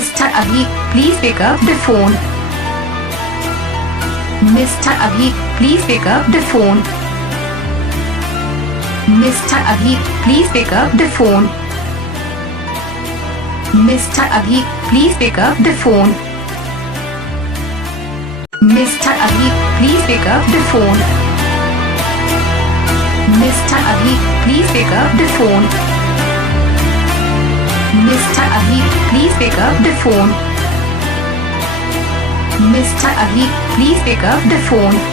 Mr. Abhi, please pick up the phone. Mr. Abhi, please pick up the phone. Mr. Abhi, please pick up the phone. Mr. Abhi, please pick up the phone. Mr. Abhi, please pick up the phone. Mr. Abhi, please pick up the phone. Mr. Abhi, please pick up the phone. Mr. Abhi, please pick up the phone.